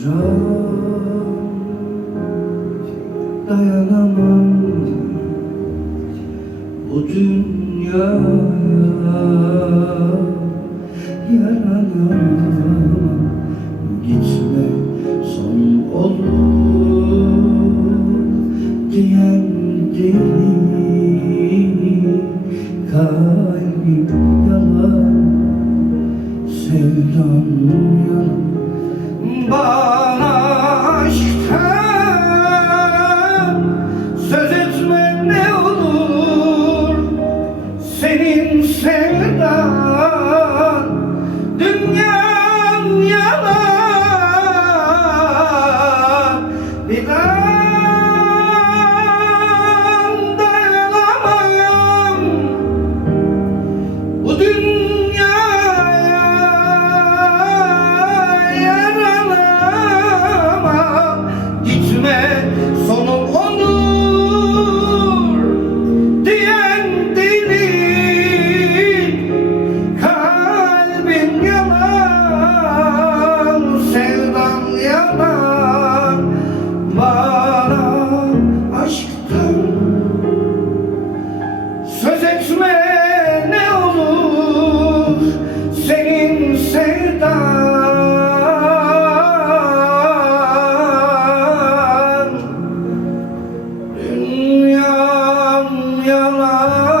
hicran Dayanamam. Bu dünyaya Yaranamam. Gitme son olur diyen deli kalbim yalan senin sevdan Dünyan Bir an dayanamam. Bu dünya love.